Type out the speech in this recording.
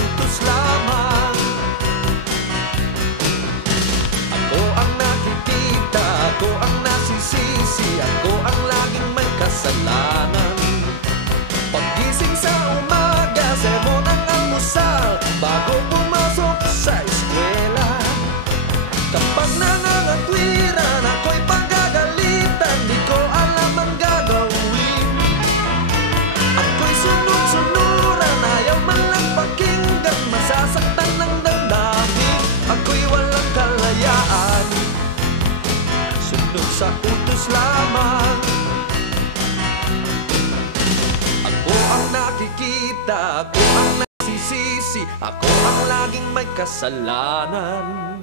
utos lamang. Ako ang nakikita, ako ang nasisisi, ako ang laging may kasalanan. Paggising sa umaga, sermon ang almusal, bago pumasok sa eskwela. Kapag nangangatwiran, ako'y pagagalitan, di ko alam ang gagawin. Ako'y sunod-sunuran, ayaw man lang pakinggan, masasaktan ng damdamin. Ako'y walang kalayaan, sunod sa utos lamang. Ako ang nakikita, ako ang nasisisi, ako ang laging may kasalanan.